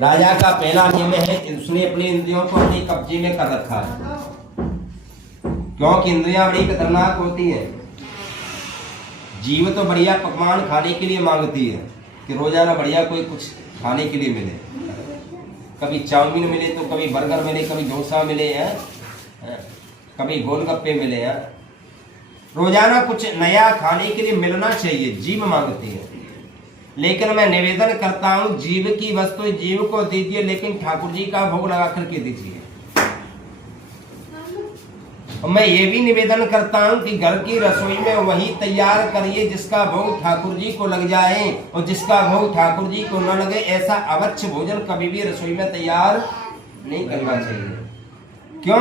राजा का पहला नियम है उसने अपनी इंद्रियों को अपने कब्जे में कर रखा है, क्योंकि इंद्रियां बड़ी खतरनाक होती है। जीव तो बढ़िया पकवान खाने के लिए मांगती है कि रोजाना बढ़िया कोई कुछ खाने के लिए मिले, कभी चाउमीन मिले तो कभी बर्गर मिले, कभी डोसा मिले हैं, कभी गोलगप्पे मिले हैं, रोजाना कुछ नया खाने के लिए मिलना चाहिए, जीव मांगती है। लेकिन मैं निवेदन करता हूं जीव की वस्तु जीव को दीजिए, लेकिन ठाकुर जी का भोग लगा करके दीजिए। मैं ये भी निवेदन करता हूं कि घर की रसोई में वही तैयार करिए जिसका भोग ठाकुर जी को लग जाए, और जिसका भोग ठाकुर जी को न लगे ऐसा अवच्छ भोजन कभी भी रसोई में तैयार नहीं करना चाहिए। क्यों?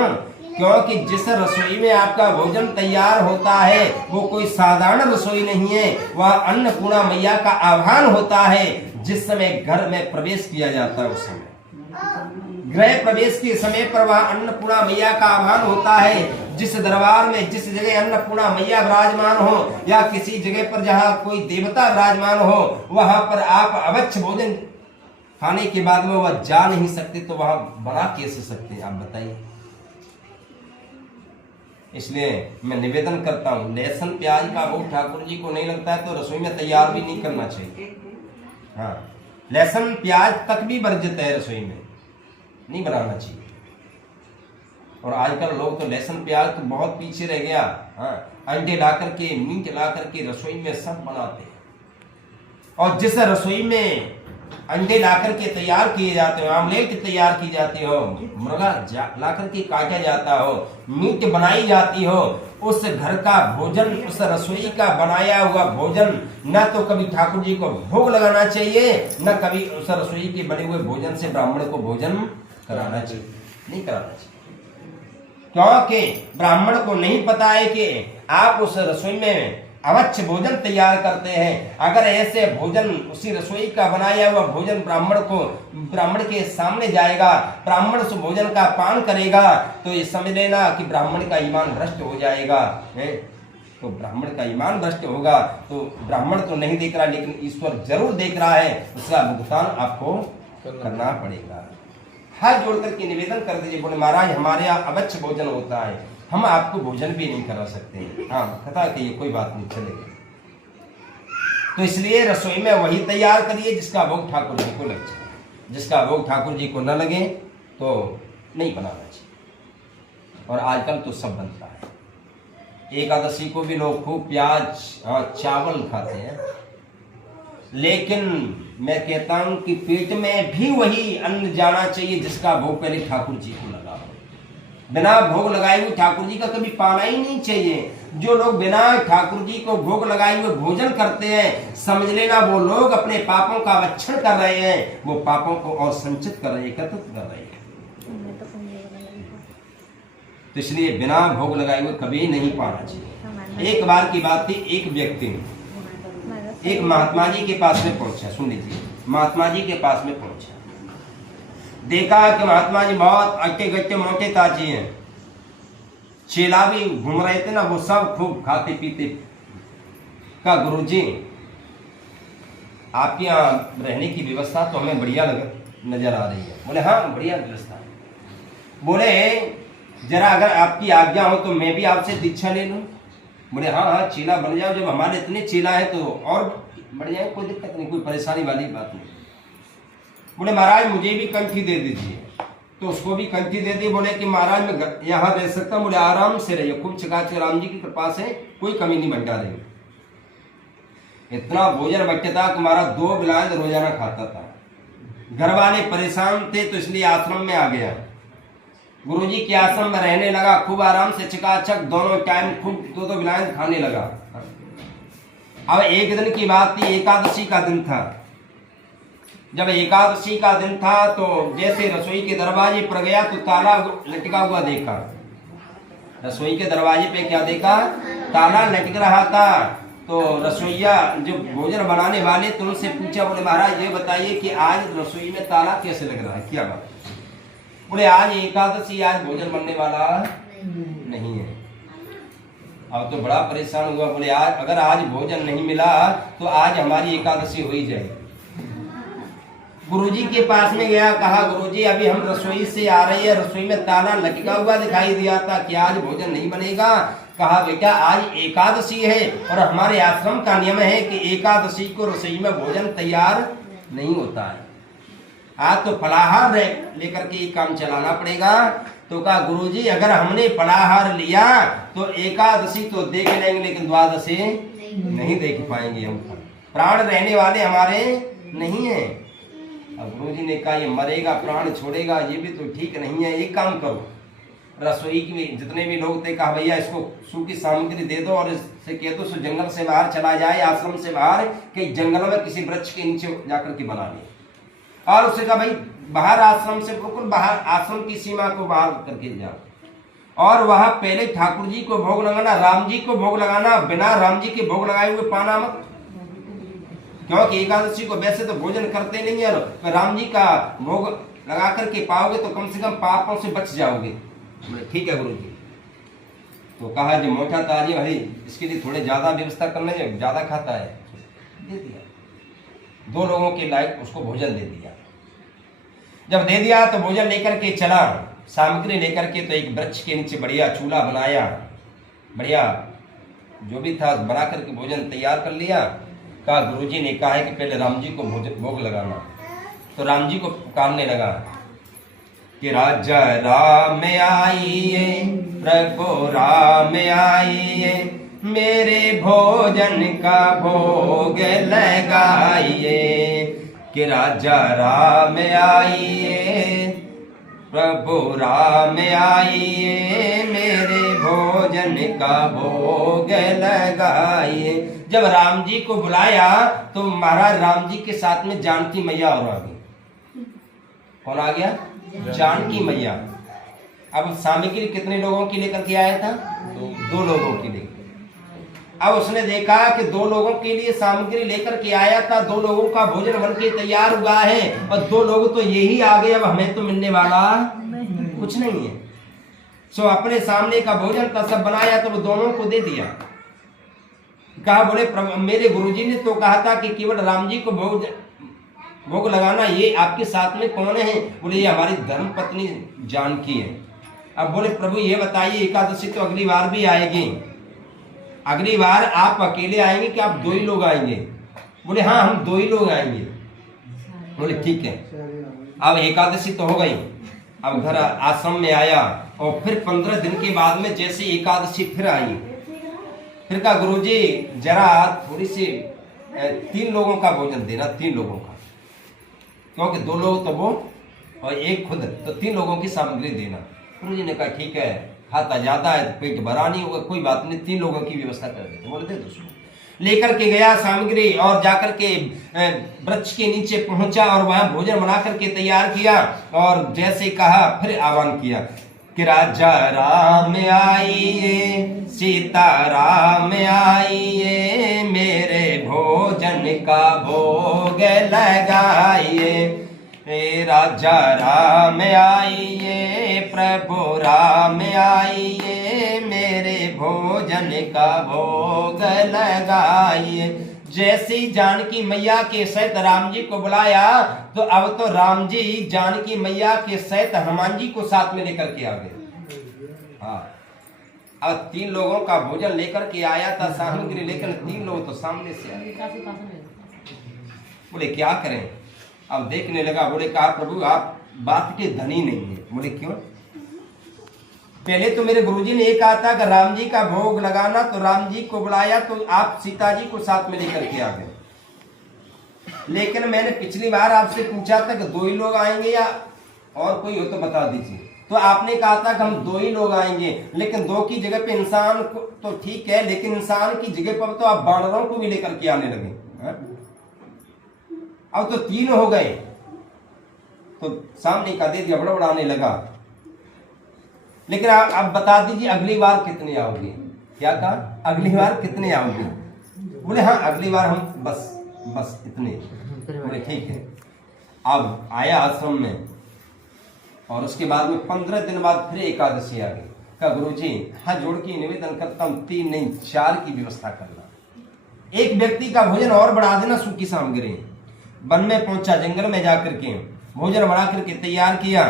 क्योंकि जिस रसोई में आपका भोजन तैयार होता है वो कोई साधारण रसोई नहीं है, वह अन्नपूर्णा मैया का आह्वान होता है। जिस समय घर में प्रवेश किया जाता है उस समय गृह प्रवेश के समय पर वह अन्नपूर्णा मैया का आह्वान होता है। जिस दरबार में जिस जगह अन्नपूर्णा मैया विराजमान हो या किसी जगह पर जहाँ कोई देवता विराजमान हो, वहां पर आप अवच्छ भोजन खाने के बाद में वह जा नहीं सकते, तो वहां बना कैसे सकते हैं आप बताइए। इसलिए मैं निवेदन करता हूँ लहसुन प्याज का भोग ठाकुर जी को नहीं लगता है तो रसोई में तैयार भी नहीं करना चाहिए। हाँ, लहसुन प्याज तक भी वर्जित है, रसोई में नहीं बनाना चाहिए। और आजकल लोग तो लहसुन प्याज तो बहुत पीछे रह गया। हाँ, अंडे ला करके मीट ला करके रसोई में सब बनाते हैं, और जिस रसोई में अंडे ला करके तैयार किए जाते हो, आमलेट तैयार की जाती हो, मुर्गा ला करके काटा जाता हो, मीट बनाई जाती हो, उस घर का भोजन उस रसोई का बनाया हुआ भोजन न तो कभी ठाकुर जी को भोग लगाना चाहिए, न कभी उस रसोई के बने हुए भोजन से ब्राह्मण को भोजन कराना चाहिए, नहीं कराना चाहिए। क्योंकि ब्राह्मण को नहीं पता है कि आप उस रसोई में अवच्छ भोजन तैयार करते हैं। अगर ऐसे भोजन उसी रसोई का बनाया हुआ भोजन ब्राह्मण के सामने जाएगा, ब्राह्मण उस भोजन का पान करेगा, तो ये समझ लेना कि ब्राह्मण का ईमान भ्रष्ट हो जाएगा। तो ब्राह्मण का ईमान भ्रष्ट होगा तो ब्राह्मण तो नहीं देख रहा, लेकिन ईश्वर जरूर देख रहा है, उसका भुगतान आपको करना पड़ेगा। हाथ जोड़ करके निवेदन कर दीजिए, बोले महाराज हमारे यहाँ अवच्छ भोजन होता है, हम आपको भोजन भी नहीं करा सकते। हाँ, कथा कहिए, कोई बात नहीं, चलेगा। तो इसलिए रसोई में वही तैयार करिए जिसका भोग ठाकुर जी को लग जाए, जिसका भोग ठाकुर जी को न लगे तो नहीं बनाना चाहिए। और आजकल तो सब बनता है। एकादशी को भी लोग खूब प्याज चावल खाते हैं, लेकिन मैं कहता हूं कि पेट में भी वही अन्न जाना चाहिए जिसका भोग पहले ठाकुर जी को लगा हो। बिना भोग लगाए हुए ठाकुर जी का कभी पाना ही नहीं चाहिए। जो लोग बिना ठाकुर जी को भोग लगाए हुए भोजन करते हैं, समझ लेना वो लोग अपने पापों का अवक्षण कर रहे हैं, वो पापों को और संचित कर रहे हैं, एकत्रित कर रहे हैं। तो इसलिए बिना भोग लगाए हुए कभी नहीं पाना चाहिए। एक बार की बात थी, एक व्यक्ति एक महात्मा जी के पास में पहुंचा। सुन लीजिए, महात्मा जी के पास में पहुंचा, देखा कि महात्मा जी बहुत अट्टे गट्टे मोटे ताजी हैं, चेला भी घूम रहे थे ना, वो सब खूब खाते पीते। का गुरुजी आपके यहाँ रहने की व्यवस्था तो हमें बढ़िया नजर आ रही है। बोले हाँ बढ़िया व्यवस्था है। बोले जरा अगर आपकी आज्ञा हो तो मैं भी आपसे दीक्षा ले लूं। बोले हाँ हाँ चेला बन जाओ, जब हमारे इतने चेला है तो और बढ़ जाए, कोई दिक्कत नहीं, कोई परेशानी वाली बात नहीं। बोले महाराज मुझे भी कंठी दे दीजिए, तो उसको भी कंठी दे दी। बोले कि महाराज मैं यहाँ रह सकता हूँ। बोले आराम से रहिए, खूब चकाचक, राम जी की कृपा से कोई कमी नहीं बंटा रही। इतना भोजन बचता कि हमारा 2 गिलास रोजाना खाता था। घर वाले परेशान थे तो इसलिए आश्रम में आ गया, गुरुजी के आश्रम में रहने लगा, खूब आराम से चकाचक दोनों टाइम खूब 2-2 गिलास खाने लगा। अब एक दिन की बात थी, एकादशी का दिन था। जब एकादशी का दिन था तो जैसे रसोई के दरवाजे पर गया तो ताला लटका हुआ देखा। रसोई के दरवाजे पे क्या देखा? ताला लटक रहा था। तो रसोईया जो भोजन बनाने वाले तो उनसे पूछा, बोले महाराज ये बताइए कि आज रसोई में ताला कैसे लग रहा है, क्या बात? बोले आज एकादशी, आज भोजन बनने वाला नहीं है। अब तो बड़ा परेशान हुआ। बोले आज अगर आज भोजन नहीं मिला तो आज हमारी एकादशी हो ही जाएगी। गुरुजी के पास में गया, कहा गुरुजी अभी हम रसोई से आ रहे हैं, रसोई में ताला लटका हुआ दिखाई दिया था, क्या आज भोजन नहीं बनेगा? कहा बेटा आज एकादशी है और हमारे आश्रम का नियम है कि एकादशी को रसोई में भोजन तैयार नहीं होता है, आज तो फलाहार लेकर के ये काम चलाना पड़ेगा। तो कहा गुरुजी अगर हमने फलाहार लिया तो एकादशी तो देख लेंगे लेकिन द्वादशी नहीं देख पाएंगे, हम प्राण रहने वाले हमारे नहीं है। अब गुरुजी ने कहा ये मरेगा प्राण छोड़ेगा, ये भी तो ठीक नहीं है, एक काम करो, रसोई की जितने भी लोग थे कहा भैया इसको सूखी सामग्री दे दो और इससे कह दो सो जंगल से बाहर चला जाए, आश्रम से बाहर कहीं जंगल में किसी वृक्ष के नीचे जाकर के बना ले। और उससे कहा भाई बाहर आश्रम से बिल्कुल बाहर, आश्रम की सीमा को बाहर करके जाओ और वहां पहले ठाकुर जी को भोग लगाना, राम जी को भोग लगाना, बिना राम जी के भोग लगाए हुए पाना मत, क्योंकि एकादशी को वैसे तो भोजन करते नहीं है, तो राम जी का भोग लगा करके पाओगे तो कम से कम पापों से बच जाओगे। ठीक है गुरु जी। तो कहा जो मोटा ताजी भाई इसके लिए थोड़े ज्यादा व्यवस्था करना है, ज्यादा खाता है, दे दिया, 2 लोगों के लायक उसको भोजन दे दिया। जब दे दिया तो भोजन लेकर के चला, सामग्री लेकर के, तो एक वृक्ष के नीचे बढ़िया चूल्हा बनाया, बढ़िया जो भी था बना करके भोजन तैयार कर लिया। कहा गुरुजी ने कहा है कि पहले राम जी को भोग लगाना। तो राम जी को पुकारने लगा कि राजा राम आइए, प्रभु राम आइए, मेरे भोजन का भोग लगाइए। कि राजा राम आइए, प्रभु राम आइए, मेरे भोजन का भोग लगाइए। जब राम जी को बुलाया तो महाराज राम जी के साथ में जानकी मैया और आ गई। कौन आ गया? जानकी मैया। अब सामग्री कितने लोगों की लेकर के आया था? 2 लोगों की लेकर। अब उसने देखा कि 2 लोगों के लिए सामग्री लेकर के आया था, 2 लोगों का भोजन बन के तैयार हुआ है और 2 लोग तो यही आ गए, अब हमें तो मिलने वाला कुछ नहीं है। सो अपने सामने का भोजन था सब बनाया तो वो दोनों को दे दिया। कहा बोले मेरे गुरुजी ने तो कहा था कि केवल राम जी को भोग लगाना, ये आपके साथ में कौन है? बोले ये हमारी धर्म पत्नी जानकी है। अब बोले प्रभु ये बताइए एकादशी तो अगली बार भी आएगी, अगली बार आप अकेले आएंगे कि आप 2 ही लोग आएंगे? बोले हाँ हम 2 ही लोग आएंगे। बोले ठीक है। अब एकादशी तो हो गई, अब घर आश्रम में आया और फिर 15 दिन के बाद में जैसे एकादशी फिर आई, फिर कहा गुरुजी जरा थोड़ी सी 3 लोगों का भोजन देना, 3 लोगों का, क्योंकि 2 लोग तो वो और एक खुद, तो 3 लोगों की सामग्री देना। गुरुजी ने कहा ठीक है, खाता ज्यादा है पेट भरा नहीं होगा, कोई बात नहीं, 3 लोगों की व्यवस्था कर देते। बोले दे दो। लेकर के गया सामग्री और जाकर के वृक्ष के नीचे पहुंचा और वहां भोजन बना करके तैयार किया और जैसे कहा फिर आह्वान किया कि राजा राम आइए, सीता राम आइए, मेरे भोजन का भोग लगाइए। राजा राम आइए, प्रभु राम आइए, मेरे भोजन का भोग लगाइए। जैसी जानकी मैया के सहित राम जी को बुलाया तो अब तो राम जी जानकी मैया के सहित हनुमान जी को साथ में लेकर के आ गए। हाँ, अब 3 लोगों का भोजन लेकर के आया था, सामग्री लेकर 3 लोग तो सामने से आए। बोले क्या करें? अब देखने लगा। बोले कहा प्रभु आप बात के धनी नहीं है। बोले क्यों? पहले तो मेरे गुरुजी ने कहा था कि राम जी का भोग लगाना, तो राम जी को बुलाया तो आप सीता जी को साथ में लेकर के आ गए। लेकिन मैंने पिछली बार आपसे पूछा था कि 2 ही लोग आएंगे या और कोई हो तो बता दीजिए, तो आपने कहा था कि हम 2 ही लोग आएंगे, लेकिन 2 की जगह पे इंसान को तो ठीक है, लेकिन इंसान की जगह पर तो आप बानरों को भी लेकर के आने लगे। अब तो 3 हो गए, तो सामने का दे दिया, बड़बड़ाने लगा। लेकिन आप बता दीजिए अगली बार कितने आओगे? क्या कहा? अगली बार कितने आओगे? बोले हाँ अगली बार हम बस इतने। बोले ठीक है। अब आया आश्रम में और उसके बाद में 15 दिन बाद फिर एकादशी आ गई। कहा गुरुजी हाथ जोड़ के निवेदन करता हूँ 3 नहीं 4 की व्यवस्था करना, एक व्यक्ति का भोजन और बढ़ा देना, सूखी सामग्री। वन में पहुंचा, जंगल में जाकर के भोजन बना करके तैयार किया,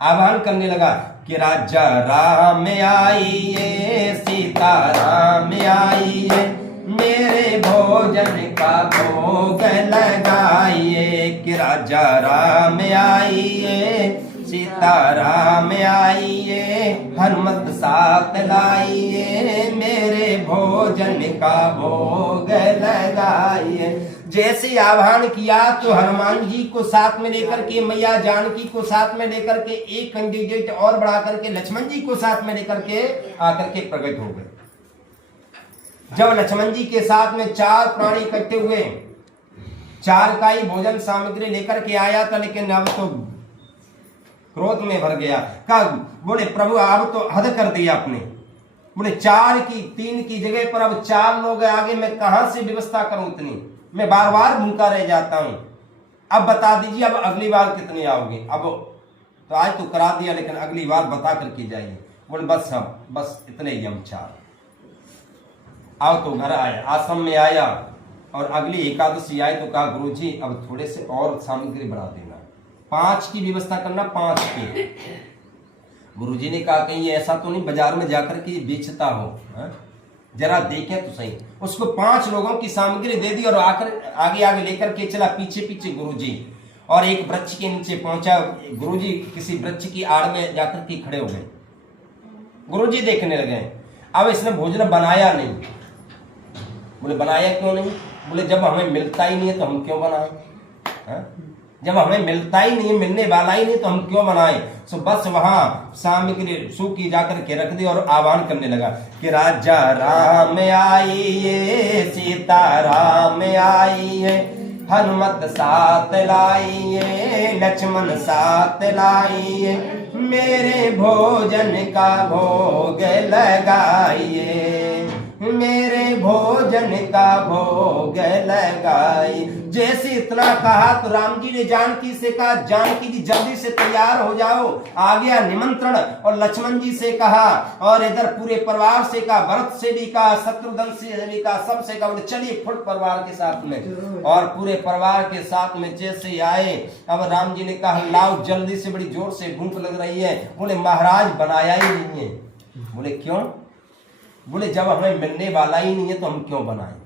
आह्वान करने लगा कि राजा राम आइए, सीता राम आइए, मेरे भोजन का भोग लगाइए। कि राजा राम आइए, सीता राम आइए, हनुमत साथ लाइए, मेरे भोजन का भोग लगाइए। जैसे आह्वान किया तो हनुमान जी को साथ में लेकर के, मैया जानकी को साथ में लेकर के, एक कैंडिडेट और बढ़ा करके लक्ष्मण जी को साथ में लेकर के आकर के प्रकट हो गए। जब लक्ष्मण जी के साथ में 4 प्राणी इकट्ठे हुए, 4 का ही भोजन सामग्री लेकर के आया था, लेकिन अब तो क्रोध में भर गया। कहा बोले प्रभु आप तो हद कर दिया आपने, बोले 4 की 3 की जगह पर अब 4 लोग आगे, मैं कहां से व्यवस्था करूं इतनी, मैं बार बार भूखा रह जाता हूं, अब बता दीजिए अब अगली बार कितने आओगे। अब तो आज तो करा दिया, लेकिन अगली बार बता करके जाइए। बोले बस हम बस इतने ही, हम 4 आओ। तो घर आया, आश्रम में आया, और अगली एकादशी आए तो कहा गुरुजी अब थोड़े से और सामग्री बढ़ा देना, 5 की व्यवस्था करना, 5 की। गुरुजी ने कहा कहीं ऐसा तो नहीं बाजार में जाकर के बेचता हो, जरा देखें तो सही। उसको 5 लोगों की सामग्री दे दी और आकर आगे आगे लेकर के चला, पीछे पीछे गुरुजी, और एक वृक्ष के नीचे पहुंचा। गुरुजी किसी वृक्ष की आड़ में जाकर के खड़े हो गए, गुरुजी देखने लगे। अब इसने भोजन बनाया नहीं। बोले बनाया क्यों नहीं? बोले जब हमें मिलता ही नहीं है तो हम क्यों बनाए, जब हमें मिलता ही नहीं है, मिलने वाला ही नहीं तो हम क्यों बनाए। सो बस वहां सामग्री सूखी जाकर के रख दी और आह्वान करने लगा कि राजा राम आइए, सीता राम आइए, हनुमत साथ लाइए, लक्ष्मण साथ लाइए, मेरे भोजन का भोग लगाइए, मेरे भोजन का भोग लगाई। जैसे इतना कहा तो राम जी ने जानकी से कहा जानकी जी जल्दी से तैयार हो जाओ, आ गया निमंत्रण। और लक्ष्मण जी से कहा, और इधर पूरे परिवार से कहा, भरत से भी कहा, शत्रुघ्न से भी कहा, सबसे कहा बोले चलिए फुट परिवार के साथ में। और पूरे परिवार के साथ में जैसे आए, अब राम जी ने कहा लाओ जल्दी से, बड़ी जोर से भूख लग रही है। बोले महाराज बनाया ही नहीं है। बोले क्यों? बोले जब हमें मिलने वाला ही नहीं है तो हम क्यों बनाएं।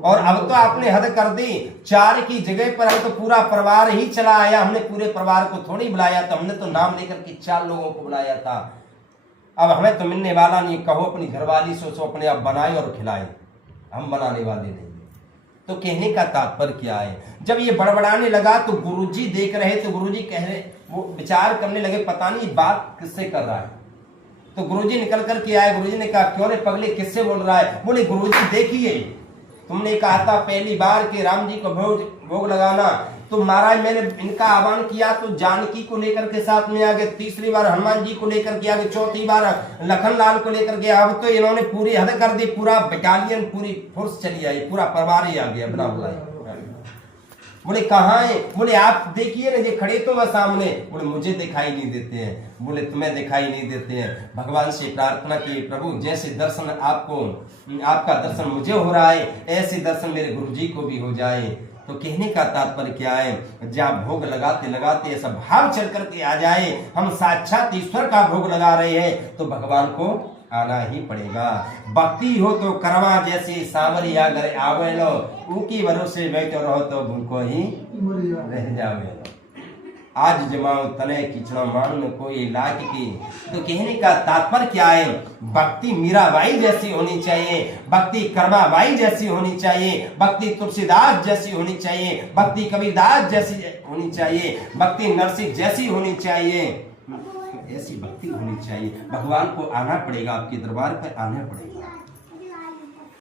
और अब तो आपने हद कर दी, 4 की जगह पर हम तो पूरा परिवार ही चला आया, हमने पूरे परिवार को थोड़ी बुलाया था, हमने तो नाम लेकर के 4 लोगों को बुलाया था। अब हमें तो मिलने वाला नहीं, कहो अपनी घरवाली सो अपने आप बनाए और खिलाए, हम बनाने वाले नहीं। तो कहने का तात्पर्य क्या है? जब ये बड़बड़ाने लगा तो गुरुजी देख रहे, तो गुरुजी कह रहे, वो विचार करने लगे पता नहीं बात किससे कर रहा है। तो गुरुजी निकल कर के आए। गुरुजी ने कहा क्यों रे पगले किससे बोल रहा है? बोले गुरुजी देखिए तुमने कहा था पहली बार के राम जी को भोग लगाना, तो महाराज मैंने इनका आह्वान किया तो जानकी को लेकर के साथ में आ गए, तीसरी बार हनुमान जी को लेकर के आ गए, चौथी बार लखन लाल को लेकर के। अब तो इन्होंने पूरी हद कर दी, पूरा बटालियन पूरी फोर्स चली आई, पूरा परिवार ही आ गया बिना बुलाए। बोले कहाँ है? बोले आप देखिए ना ये खड़े तो वह सामने। बोले मुझे दिखाई नहीं देते हैं। बोले तुम्हें दिखाई नहीं देते हैं। भगवान से प्रार्थना की प्रभु जैसे दर्शन आपको, आपका दर्शन मुझे हो रहा है, ऐसे दर्शन मेरे गुरुजी को भी हो जाए। तो कहने का तात्पर्य क्या है? जब भोग लगाते लगाते ऐसा भाव चल करके आ जाए हम साक्षात ईश्वर का भोग लगा रहे हैं, तो भगवान को आना ही पड़ेगा। भक्ति हो तो कर्मा जैसी सांवरिया घर आवे लो, उनकी भरोसे बैठो रहो तो भूखो ही रह जावे लो। आज जमाओ तने किचड़ा मान में कोई लाख की। तो कहने का तात्पर्य क्या है? भक्ति मीराबाई जैसी होनी चाहिए, भक्ति कर्माबाई जैसी होनी चाहिए, भक्ति तुलसीदास जैसी होनी चाहिए, भक्ति कबीरदास जैसी होनी चाहिए, भक्ति नरसिंह जैसी होनी चाहिए। ऐसी भक्ति होनी चाहिए। भगवान को आना पड़ेगा, आपके दरबार पर आना पड़ेगा।